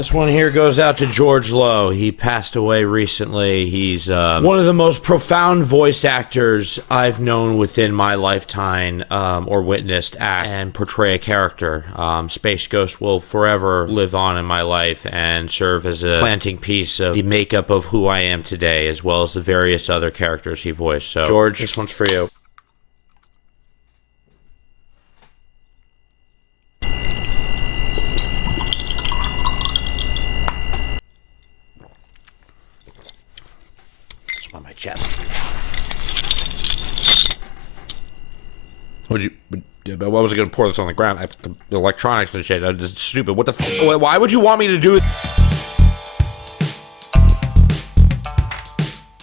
This one here goes out to George Lowe. He passed away recently. He's one of the most profound voice actors I've known within my lifetime or witnessed act and portray a character. Space Ghost will forever live on in my life and serve as a planting piece of the makeup of who I am today, as well as the various other characters he voiced. So, George, this one's for you. On my chest. What was I going to pour this on the ground? The electronics and shit. That's stupid. What the f? Why would you want me to do it?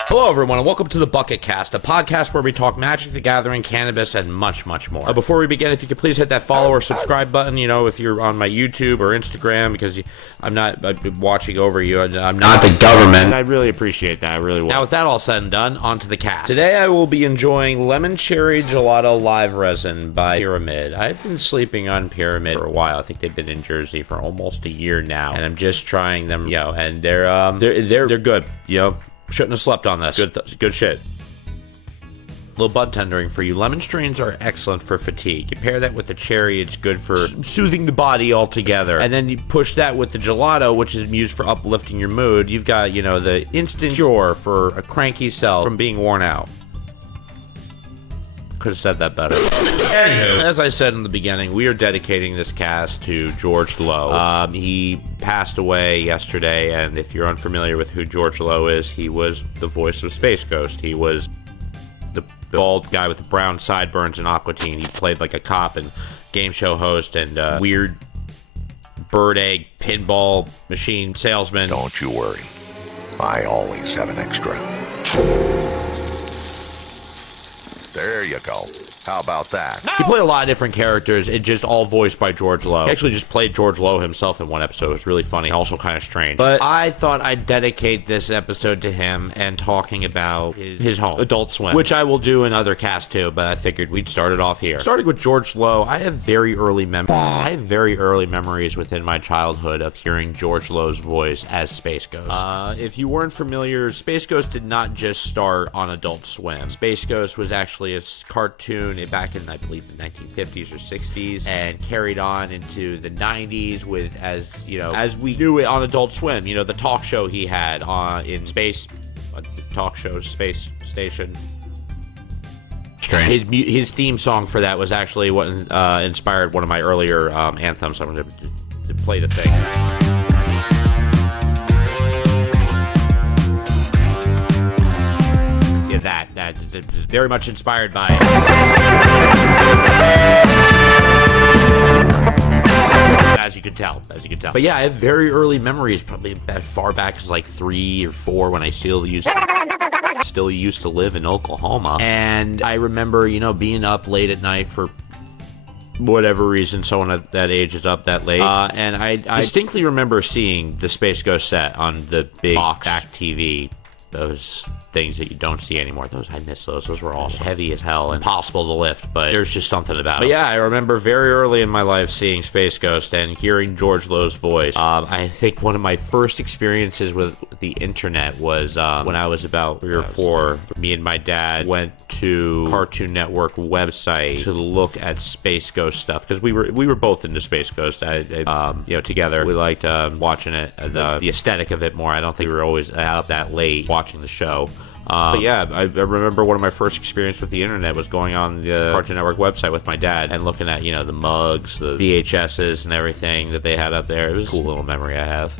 Hello, everyone, and welcome to the BucketCast, a podcast where we talk Magic the Gathering, cannabis, and much, much more. Before we begin, if you could please hit that follow or subscribe button, if you're on my YouTube or Instagram, because I'm not watching over you. I'm not the government. I'd really appreciate that. I really would. Now, with that all said and done, on to the cast. Today, I will be enjoying Lemon Cherry Gelato Live Resin by Pyramid. I've been sleeping on Pyramid for a while. I think they've been in Jersey for almost a year now, and I'm just trying them, and they're good, Shouldn't have slept on this. Good shit. Little bud tendering for you. Lemon strains are excellent for fatigue. You pair that with the cherry, it's good for soothing the body altogether. And then you push that with the gelato, which is used for uplifting your mood. You've got, the instant cure for a cranky self from being worn out. Could have said that better. Anywho, as I said in the beginning, we are dedicating this cast to George Lowe. He passed away yesterday, and if you're unfamiliar with who George Lowe is, he was the voice of Space Ghost. He was the bald guy with the brown sideburns in Aqua Teen. He played like a cop and game show host and weird bird egg pinball machine salesman. Don't you worry. I always have an extra. There you go. How about that? No! He played a lot of different characters, it just all voiced by George Lowe. He actually just played George Lowe himself in one episode. It was really funny, also kind of strange. But I thought I'd dedicate this episode to him and talking about his home, Adult Swim, which I will do in other casts too, but I figured we'd start it off here. Starting with George Lowe, I have very early memories within my childhood of hearing George Lowe's voice as Space Ghost. If you weren't familiar, Space Ghost did not just start on Adult Swim. Space Ghost was actually a cartoon back in, I believe, the 1950s or 60s, and carried on into the 90s with, as we knew it on Adult Swim, the talk show he had in space, talk show, space station. Strange. His theme song for that was actually what inspired one of my earlier anthems. I'm going to play the thing. That very much inspired by as you could tell. But yeah, I have very early memories, probably as far back as like 3 or 4 when I still used to live in Oklahoma. And I remember, being up late at night for whatever reason someone at that age is up that late. And I distinctly remember seeing the Space Ghost set on the big box back TV. Those things that you don't see anymore. I miss those. Those were also heavy as hell and impossible to lift, but there's just something about it. But yeah, I remember very early in my life seeing Space Ghost and hearing George Lowe's voice. I think one of my first experiences with the internet was when I was about 3 or 4. Me and my dad went to Cartoon Network website to look at Space Ghost stuff, because we were both into Space Ghost. Together we liked watching it, the aesthetic of it more. I don't think we were always out that late watching the show. But yeah, I remember one of my first experience with the internet was going on the Cartoon Network website with my dad and looking at, the mugs, the VHSs and everything that they had up there. It was a cool little memory I have.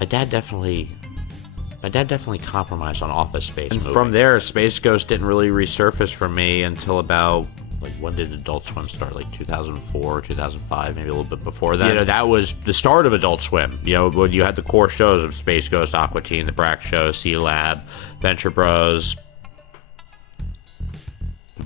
My dad definitely compromised on Office Space. And from there, Space Ghost didn't really resurface for me until about, when did Adult Swim start? 2004, 2005, maybe a little bit before that. That was the start of Adult Swim. When you had the core shows of Space Ghost, Aqua Teen, The Brack Show, C-Lab, Venture Bros,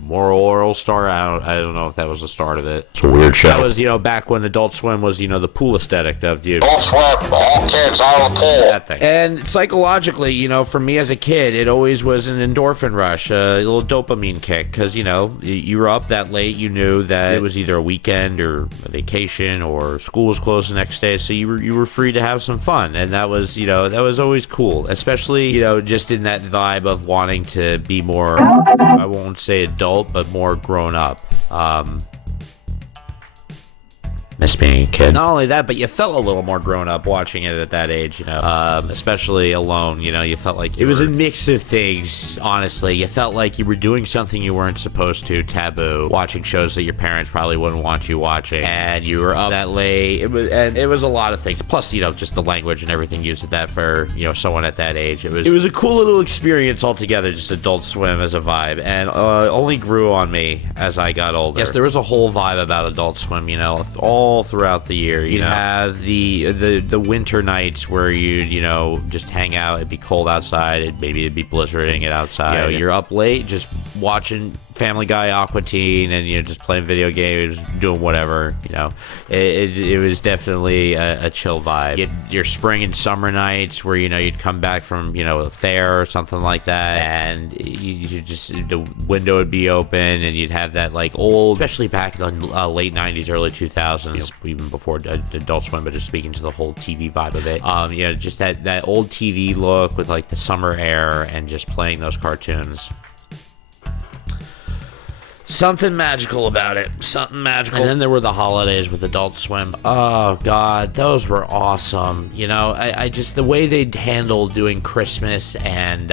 Moral Star. I don't know if that was the start of it. It's a weird show. That was, back when Adult Swim was, the pool aesthetic of, Adult Swim, all kids out of the pool. That thing. And psychologically, for me as a kid, it always was an endorphin rush, a little dopamine kick, because, you were up that late, you knew that it was either a weekend or a vacation or school was closed the next day, so you were free to have some fun, and that was always cool, especially, just in that vibe of wanting to be more, I won't say adult, but more grown up. Miss being a kid. Not only that, but you felt a little more grown up watching it at that age, especially alone. You felt like it was a mix of things, honestly. You felt like you were doing something you weren't supposed to, taboo, watching shows that your parents probably wouldn't want you watching, and you were up that late. It was a lot of things. Plus, just the language and everything used at that for, someone at that age. It was a cool little experience altogether, just Adult Swim as a vibe, and only grew on me as I got older. Yes, there was a whole vibe about Adult Swim, all throughout the year. You'd have the winter nights where you'd just hang out. It'd be cold outside. Maybe it'd be blizzarding it outside. You're up late just watching Family Guy, Aqua Teen, and just playing video games, doing whatever. It was definitely a chill vibe. Your spring and summer nights where you'd come back from a fair or something like that, and you just, the window would be open, and you'd have that old, especially back in the late 90s, early 2000s, even before Adult Swim, but just speaking to the whole TV vibe of it. Just that old TV look with the summer air and just playing those cartoons. Something magical about it. Something magical. And then there were the holidays with Adult Swim. Oh, God. Those were awesome. I just, the way they'd handle doing Christmas and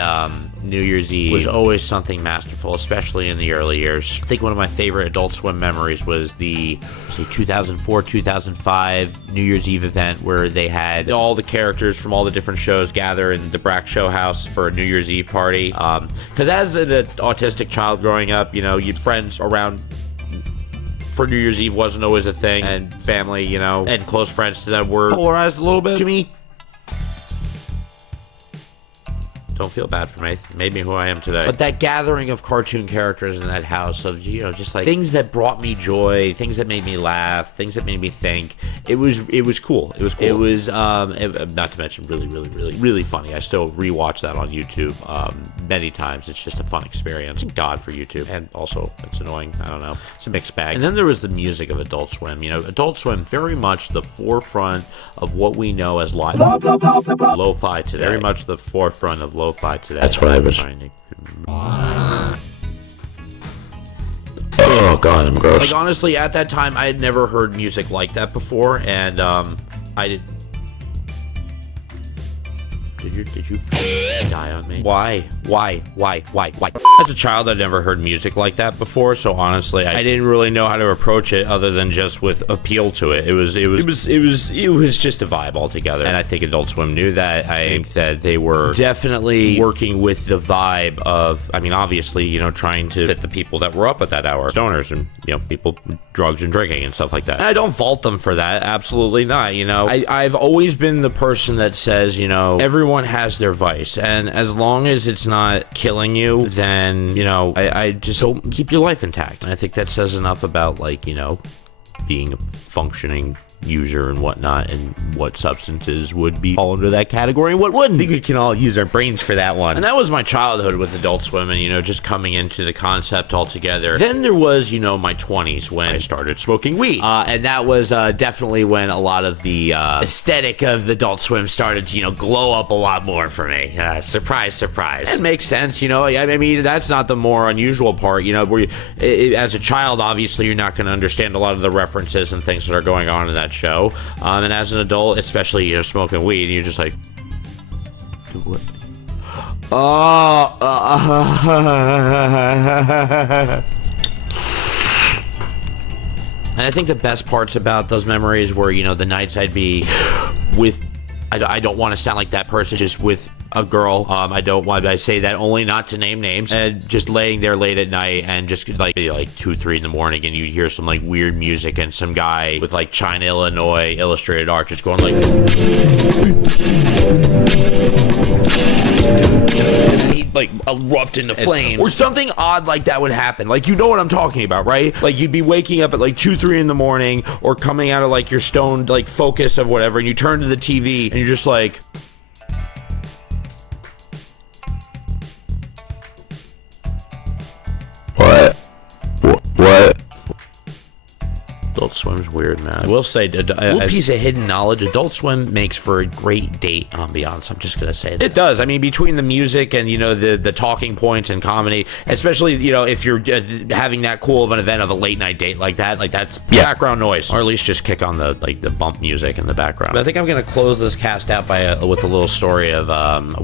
New Year's Eve was always something masterful, especially in the early years. I think one of my favorite Adult Swim memories was the 2004-2005 New Year's Eve event where they had all the characters from all the different shows gather in the Brack Show house for a New Year's Eve party. Because as an autistic child growing up, you'd friends around for New Year's Eve wasn't always a thing, and family, and close friends to them were polarized a little bit to me. Don't feel bad for me. It made me who I am today. But that gathering of cartoon characters in that house of, just things that brought me joy, things that made me laugh, things that made me think. It was cool. It was cool. It was, not to mention really, really, really, really funny. I still rewatch that on YouTube many times. It's just a fun experience. Thank God for YouTube. And also, it's annoying. I don't know. It's a mixed bag. And then there was the music of Adult Swim. Adult Swim, very much the forefront of what we know as lo-fi today. Very much the forefront of lo-fi today. That's what I was finding. Oh, God, I'm gross. Honestly, at that time, I had never heard music like that before, and I did. Did you die on me? Why? As a child, I'd never heard music like that before, so honestly, I didn't really know how to approach it other than just with appeal to it. It was just a vibe altogether, and I think Adult Swim knew that. I think that they were definitely working with the vibe of, obviously, trying to fit the people that were up at that hour, stoners and people drugs and drinking and stuff like that. And I don't fault them for that, absolutely not. I've always been the person that says, everyone has their vice, and as long as it's not killing you, then I just hope keep your life intact. And I think that says enough about being a functioning user and whatnot, and what substances would be fall under that category and what wouldn't. I think we can all use our brains for that one. And that was my childhood with Adult Swim, and just coming into the concept altogether. Then there was my 20s when I started smoking weed, and that was definitely when a lot of the aesthetic of Adult Swim started to glow up a lot more for me. Surprise. It makes sense. That's not the more unusual part. Where as a child, obviously you're not going to understand a lot of the references and things that are going on in that show, and as an adult, especially smoking weed, you're just like, what? And I think the best parts about those memories were the nights I'd be with, I don't want to sound like that person, just with a girl. I say that only not to name names. And just laying there late at night and just like 2, 3 in the morning, and you hear some like weird music and some guy with like China, Illinois illustrated art just going like, and he'd like erupt into flames or something odd like that would happen. Like, you know what I'm talking about, right? Like, you'd be waking up at like 2, 3 in the morning or coming out of like your stoned like focus of whatever, and you turn to the TV and you're just like, what? Adult Swim's weird, man. I will say, a little piece of hidden knowledge, Adult Swim makes for a great date ambiance. I'm just gonna say that. It does. I mean, between the music and, you know, the talking points and comedy, especially, you know, if you're having that cool of an event of a late night date like that's background noise, or at least just kick on the bump music in the background. But I think I'm gonna close this cast out with a little story of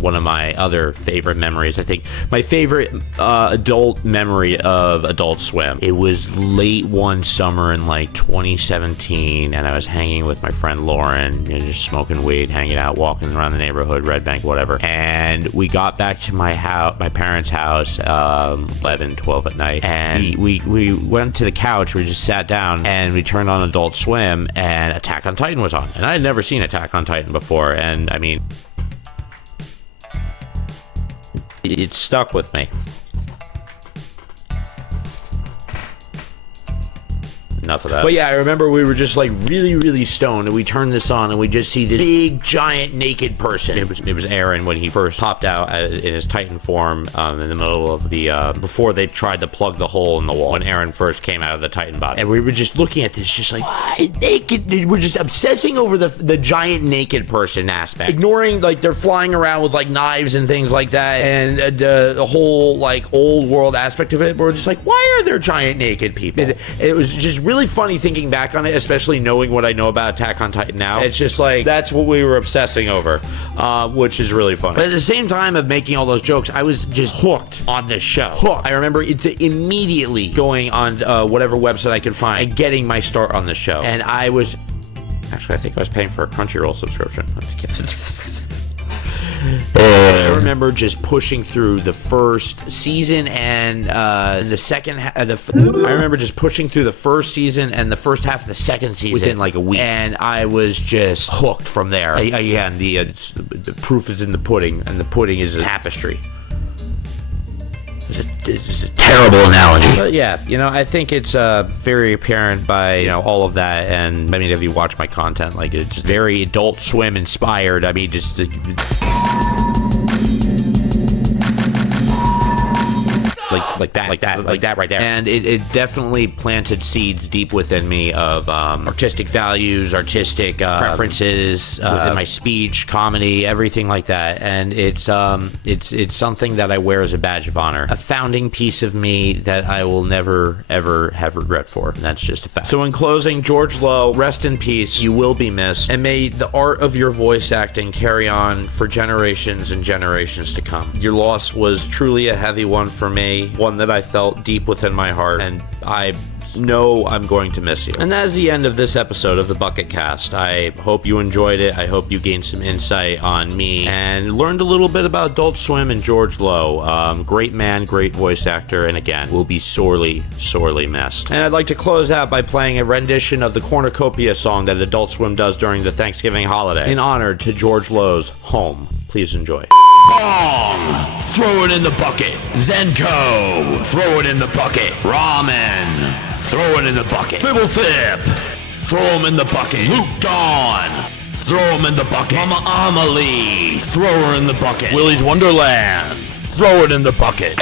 one of my other favorite memories. I think my favorite adult memory of Adult Swim. It was late one summer in like 2017, and I was hanging with my friend Lauren, you know, just smoking weed, hanging out, walking around the neighborhood, Red Bank, whatever. And we got back to my parents' house 11, 12 at night, and we went to the couch. We just sat down and we turned on Adult Swim, and Attack on Titan was on, and I had never seen Attack on Titan before, and I mean, it stuck with me. Enough of that. But yeah, I remember we were just like really, really stoned, and we turned this on, and we just see this big, giant, naked person. It was Aaron when he first popped out in his Titan form in the middle of the before they tried to plug the hole in the wall. When Aaron first came out of the Titan body, and we were just looking at this, just like, why naked? We're just obsessing over the giant naked person aspect, ignoring like they're flying around with like knives and things like that, and the whole like old world aspect of it. We're just like, why are there giant naked people? It was just really funny thinking back on it, especially knowing what I know about Attack on Titan now. It's just like, that's what we were obsessing over, which is really funny. But at the same time of making all those jokes, I was just hooked on this show. Hooked. I remember immediately going on whatever website I could find and getting my start on the show. And I was, actually, I think I was paying for a Crunchyroll subscription. I remember just pushing through the first season and the second. I remember just pushing through the first season and the first half of the second season within like a week, and I was just hooked from there. Again, the proof is in the pudding, and the pudding is a tapestry. It's a terrible analogy. But yeah, you know, I think it's very apparent by, you know, all of that, and I mean, if you watch my content, like, it's just very Adult Swim inspired. I mean, just like that right there. And it definitely planted seeds deep within me of artistic values, artistic preferences within my speech, comedy, everything like that. And it's something that I wear as a badge of honor, a founding piece of me that I will never ever have regret for. And that's just a fact. So in closing, George Lowe, rest in peace. You will be missed, and may the art of your voice acting carry on for generations and generations to come. Your loss was truly a heavy one for me, one that I felt deep within my heart, and I know I'm going to miss you. And that is the end of this episode of the BucketCast. I hope you enjoyed it. I hope you gained some insight on me and learned a little bit about Adult Swim and George Lowe. Great man, great voice actor, and again, will be sorely, sorely missed. And I'd like to close out by playing a rendition of the Cornucopia song that Adult Swim does during the Thanksgiving holiday in honor to George Lowe's home. Please enjoy. Bong! Throw it in the bucket. Zenko! Throw it in the bucket. Ramen! Throw it in the bucket. Fibble Fib! Throw him in the bucket. Luke Dawn! Throw him in the bucket. Mama Amelie! Throw her in the bucket. Willy's Wonderland! Throw it in the bucket.